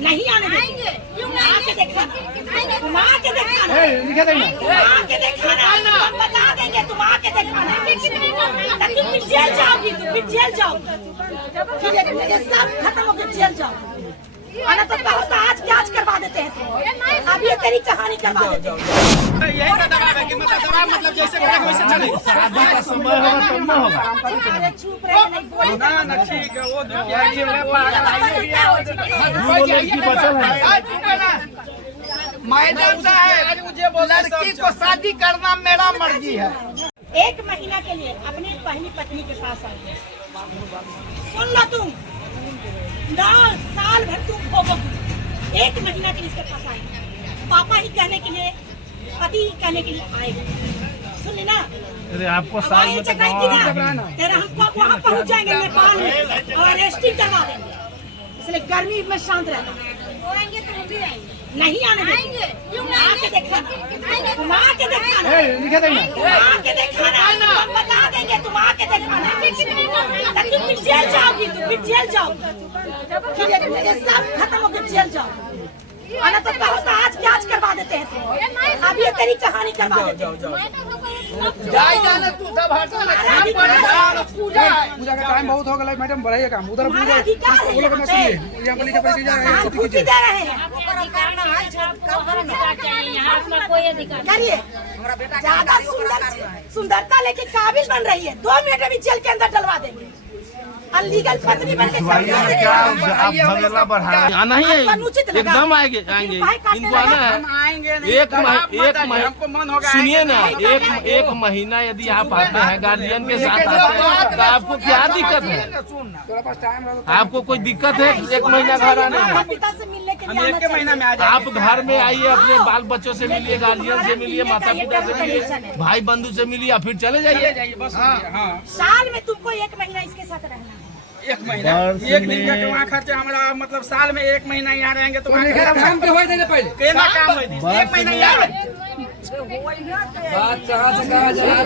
नहीं आने देंगे। आके देखा, तुम आके दिखाना, आके दिखाना, हम बता देंगे, तुम आके दिखाना। तुम भी जेल जाओगी, तुम भी जेल जाओगी, फिर ये सब खत्म हो गया, जेल जाओगी। आना तो बहुत आज क्या आज करवा देते हैं, अब ये तेरी कहानी करवा देते हैं। यही का दबाव है कि मतलब जैसे करेंगे वैसे चले। अरे चुप रहे, नहीं बोल ना ठीक है, वो मैडम साहब मुझे बोला लड़की को शादी करना मेरा मर्जी है। 1 महीना के लिए अपनी पहली पत्नी के पास आई। सुन लो तुम, 9 साल भर तुम भोगोगी। 1 महीना के लिए इसके पास आई, पापा ही कहने के लिए, पति ही कहने के लिए आए। सुन ली ना? अरे आपको साल में तेरा हम वहाँ पहुँच जाएंगे नेपाल में और अरेस्टिंग करवा देंगे। इसलिए गर्मी में शांत रहना। नहीं आने देंगे। आके दिखाना, तुम आके दिखाना, आके दिखाना, हम बता देंगे, तुम आके दिखाना। तुम भी जेल जाओगी, तुम भी जेल जाओगी, फिर ये सब खत्म हो गया, जेल जाओगी। आना तो बहुत आज क्या आज करवा देते हैं, अब ये तेरी कहानी करवा देते हैं। पूजा का टाइम बहुत हो गया मैडम, बढ़ाइए काम उधर हमारा अधिकार है, यहाँ पे छुट्टी दे रहे हैं। करिए, ज्यादा सुंदरता लेके काबिल बन रही है, 2 मिनट अभी जेल के अंदर डलवा देंगे। अनलीगल पत्नी बन के आप झगड़ा बढ़ा आना ही है, एकदम आएंगे इनको आना है। एक महीना सुनिए ना, एक महीना यदि आप आते हैं गार्जियन के साथ आते हैं तो आपको क्या दिक्कत है? आपको कोई दिक्कत है 1 महीना घर आने में? पिता से मिलने के लिए 1 महीना में आ जाए। आप घर में आइए, अपने बाल बच्चों से मिलिए, गार्जियन से मिलिए, माता पिता से मिलिए, भाई बंधु से मिलिए, फिर चले जाइए। बस हाँ, साल में तुमको 1 महीना इसके साथ रहना है। 1 महीना 1 दिन का वहाँ खर्चा हमारा, मतलब साल में 1 महीना यहाँ रहेंगे तो काम के हो देने पहले केना काम हो 1 महीना यहाँ बात कहाँ से कहा जाए।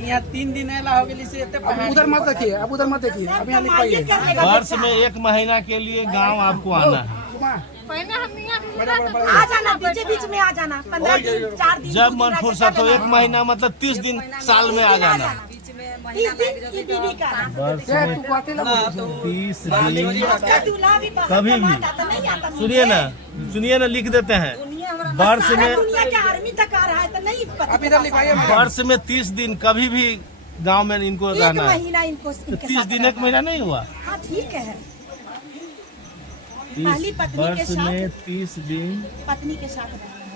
यहाँ 3 दिन ऐला हो गई से उधर मत देखिए, अब उधर मत देखिए, अब यहाँ लिख पाइए। वर्ष में 1 महीना के लिए गांव आपको आना है। आ जाना, बीच में आ जाना, 15 दिन 4 दिन जब मन फुर्सत हो, 1 महीना मतलब 30 दिन साल में आ जाना। 30 दिन की बीवी का वर्ष में 30 दिन कभी भी। सुनिए ना, लिख देते हैं। वर्ष में दुनिया के आर्मी तक आ रहा है तो नहीं पता। वर्ष में 30 दिन कभी भी गांव में इनको रहना है। 1 महीना इनको 30 दिन 1 महीना नहीं हुआ। हाँ ठीक है, पहली पत्नी के वर्ष साथ, में 30 दिन पत्नी के साथ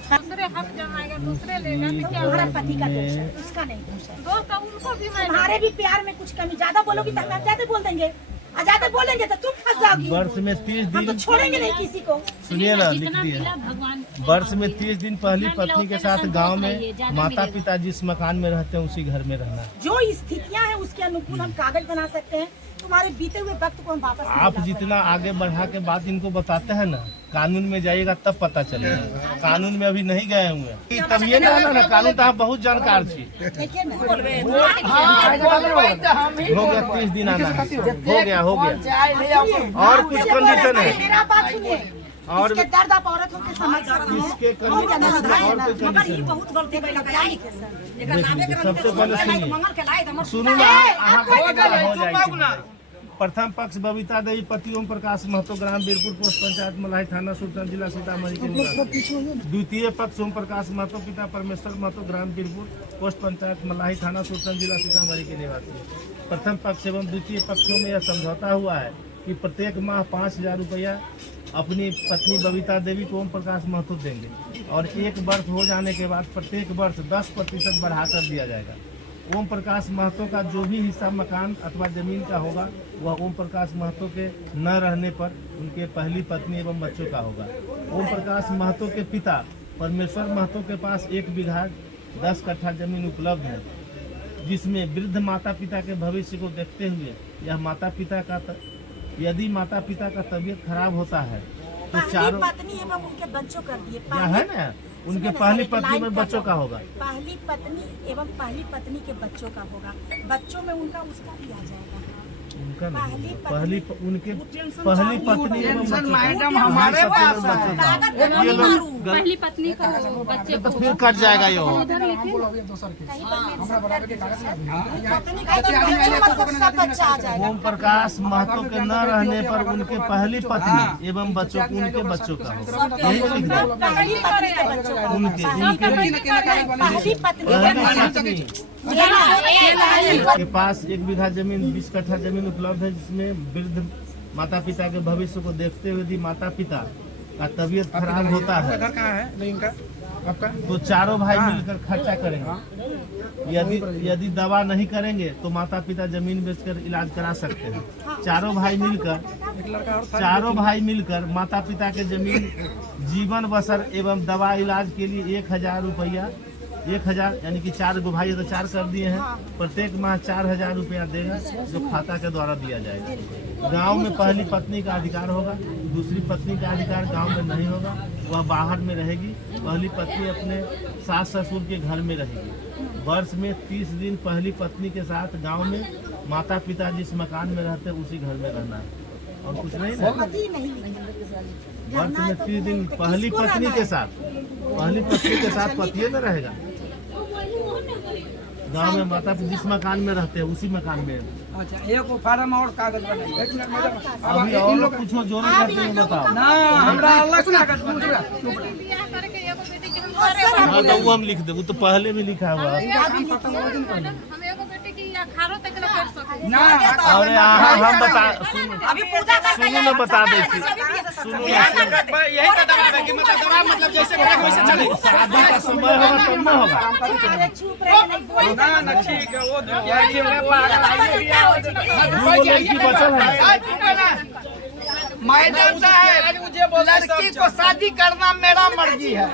दूसरे हक जमाएगा, दूसरे लेगा तो क्या? हमारा पति का दोष है, उसका नहीं दोष है। उनको भी तुम्हारे भी प्यार में कुछ कमी, ज्यादा बोलोगी तो हम ज्यादा बोल देंगे, और ज्यादा बोलेंगे तो तुम फंस जाओगी। वर्ष में 30 हम तो दिन छोड़ेंगे नहीं किसी को। सुनिए ना, लिख दिए। वर्ष में 30 दिन पहली पत्नी के साथ गांव में माता पिता जिस मकान में रहते हैं उसी घर में रहना। जो स्थितियां हैं उसके अनुकूल हम कागज बना सकते हैं, तुम्हारे बीते हुए वक्त को हम वापस नहीं आप ला जितना आगे बढ़ा के बात इनको बताते हैं ना, कानून में जाइएगा तब पता चलेगा। कानून में अभी नहीं गए हुए, तब ये ना कानून तो आप बहुत जानकार थी। सकते। देखिए ना, हो गया 30 दिन आना है, हो गया। और कुछ कंडीशन है? मेरा बात सुनिए, और इसके दर्द आप औरत होकर समझ सकती हैं। इसके हो गया ना, और कोई मगर ये कंडीशन बहुत गलती कर लगा है सर। सबसे पहले सुनो ना, हो जाएगी। प्रथम पक्ष बबीता देवी पति ओम प्रकाश महतो, ग्राम बीरपुर, पोस्ट पंचायत मलाही, थाना सुल्तान, जिला सीतामढ़ी के निवासी। द्वितीय पक्ष ओम प्रकाश महतो, पिता परमेश्वर महतो, ग्राम बीरपुर, पोस्ट पंचायत मलाही, थाना सुल्तान, जिला सीतामढ़ी के निवासी। प्रथम पक्ष एवं द्वितीय पक्षों में यह समझौता हुआ है कि प्रत्येक माह 5,000 रुपया अपनी पत्नी बबीता देवी को ओम प्रकाश महतो देंगे, और 1 वर्ष हो जाने के बाद प्रत्येक वर्ष 10% बढ़ाकर दिया जाएगा। ओम प्रकाश महतो का जो भी हिस्सा मकान अथवा जमीन का होगा वह ओम प्रकाश महतो के न रहने पर उनके पहली पत्नी एवं बच्चों का होगा। ओम प्रकाश महतो के पिता परमेश्वर महतो के पास 1 बीघा 10 कट्ठा जमीन उपलब्ध है, जिसमें वृद्ध माता पिता के भविष्य को देखते हुए यह माता पिता का यदि माता पिता का तबीयत खराब होता है तो चारों पत्नी एवं उनके बच्चों कर दिए क्या है ना, उनके पहली पत्नी में बच्चों का होगा। पहली पत्नी एवं पहली पत्नी के बच्चों का होगा। बच्चों में उनका उसका भी आ जाएगा। उनका नहीं, पहली उनके पहली पत्नी एवं बच्चों का। मैडम हमारे पास है। कागज पे नहीं मारू। पहली पत्नी का बच्चे तो फिर कट जाएगा ये। सब बच्चा आ जाएगा। ओम प्रकाश महतो के न रहने पर उनके पहली पत्नी एवं बच्चों को उनके बच्चों का होगा। यही लिख दो। पहली पत्नी के बच्चों का होगा। पहली पत्नी के पास 1 बीघा जमीन 20 कट्ठा जमीन उपलब्ध है, जिसमें वृद्ध माता पिता के भविष्य को देखते हुए यदि माता पिता का तबीयत खराब होता है घर कहाँ है नहीं इनका आपका? तो चारों भाई मिलकर खर्चा करेंगे। यदि दवा नहीं करेंगे तो माता पिता जमीन बेचकर इलाज करा सकते हैं। चारों भाई मिलकर माता पिता के जमीन जीवन बसर एवं दवा इलाज के लिए 1000 रुपया 1000 यानी कि 4 गो भाई तो 4 कर दिए हैं, प्रत्येक माह 4000 रुपया देगा, जो खाता के द्वारा दिया जाएगा। गांव में पहली पत्नी का अधिकार होगा, दूसरी पत्नी का अधिकार गांव में नहीं होगा, वह बाहर में रहेगी। पहली पत्नी अपने सास ससुर के घर में रहेगी। वर्ष में 30 दिन पहली पत्नी के साथ गांव में माता पिता जिस मकान में रहते हैं उसी घर में रहना है और कुछ नहीं ना। वर्ष में 30 दिन पहली पत्नी के साथ पति न रहेगा। गांव में माता पिता जिस मकान में रहते हैं उसी मकान में। अच्छा, एक फार्म और कागज बनाइए। एक मिनट मैडम, अभी और लोग कुछ जोड़े करते हैं, बताओ ना हमरा अलग कागज हाँ तो वो हम लिख दे, वो तो पहले भी लिखा हुआ है। ना और हम बता अभी पूजा का सुनो ना बता दे यही का दवा है कि मतलब जैसे वैसे चले। शादी का समय होगा तब ना होगा। चुप रहे नहीं बोल। ना ठीक है वो दो लड़की बचल है। मैडम साहब, लड़की को शादी करना मेरा मर्जी है,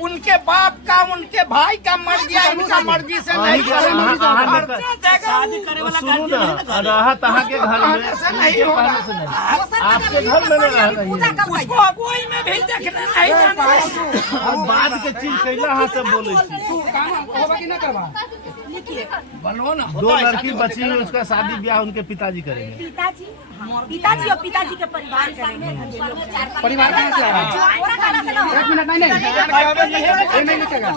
उनके बाप का उनके भाई का मर्जी है, उनका मर्जी से नहीं सुनो ना, रहा तहाँ के घर में नहीं होगा। आपके घर में नहीं रहता। उसको कोई में भी देखना नहीं जाना। और बाद के चीज कैला हाथ से बोले बनो ना। 2 लड़की बची हुई, उसका शादी ब्याह उनके पिताजी करेंगे। पिताजी और पिताजी के परिवार करेंगे। परिवार कहाँ से आया? एक मिनट नहीं लिखेगा।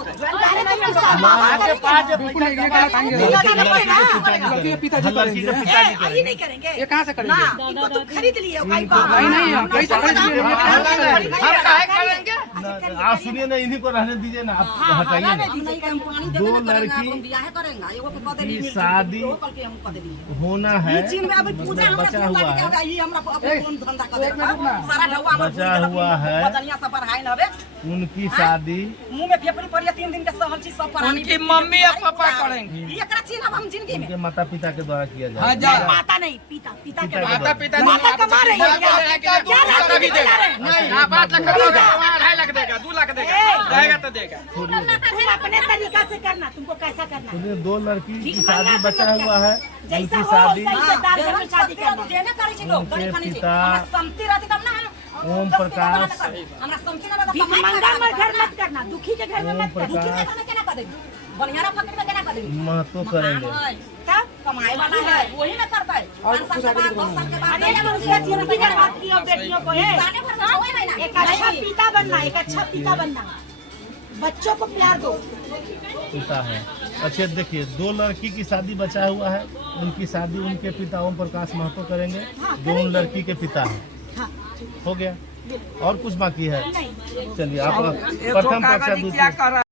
पिताजी नहीं करेंगे। ये कहाँ से करेंगे? इनको तो खरीद लिए। नहीं हम कैसे करेंगे? आप सुनिए ना, इन्हीं को रहने दीजिए ना, आप हटाइए ना। 2 लड़की की शादी होना है, बचा हुआ है, उनकी शादी मुंह में फेफड़ी पड़ी 3 दिन के सहल चीज सब करानी। उनकी मम्मी और पापा करेंगे। ये करा चीज हम जिंदगी में उनके माता पिता के द्वारा किया हाँ, जाए। जा। माता नहीं पिता के माता पिता माता कमा रही है क्या? माता भी देगा। नहीं, 5 लाख का 2.5 लाख देगा, 2 लाख देगा, रहेगा तो देगा। तुम अपने तरीका से करना, तुमको कैसा करना है। सुनिए, 2 लड़की की शादी बचा हुआ है, जैसा उनकी हो शादी शादी करना। उनके पिता ओम प्रकाश मंगा में घर मत करना, दुखी के घर में मत करना। महत्व करेंगे। कमाए वाला है वही में करता है। अरे उसका जिंदगी बर्बाद की और बेटियों को एक अच्छा पिता बनना, एक अच्छा पिता बनना। बच्चों को प्यार दो। पिता है। अच्छा देखिए, 2 लड़की की शादी बचा हुआ है, उनकी शादी उनके पिता ओम प्रकाश महतो करेंगे, जो उन लड़की के पिता है। हो गया, और कुछ बाकी है? चलिए आप प्रथम पक्ष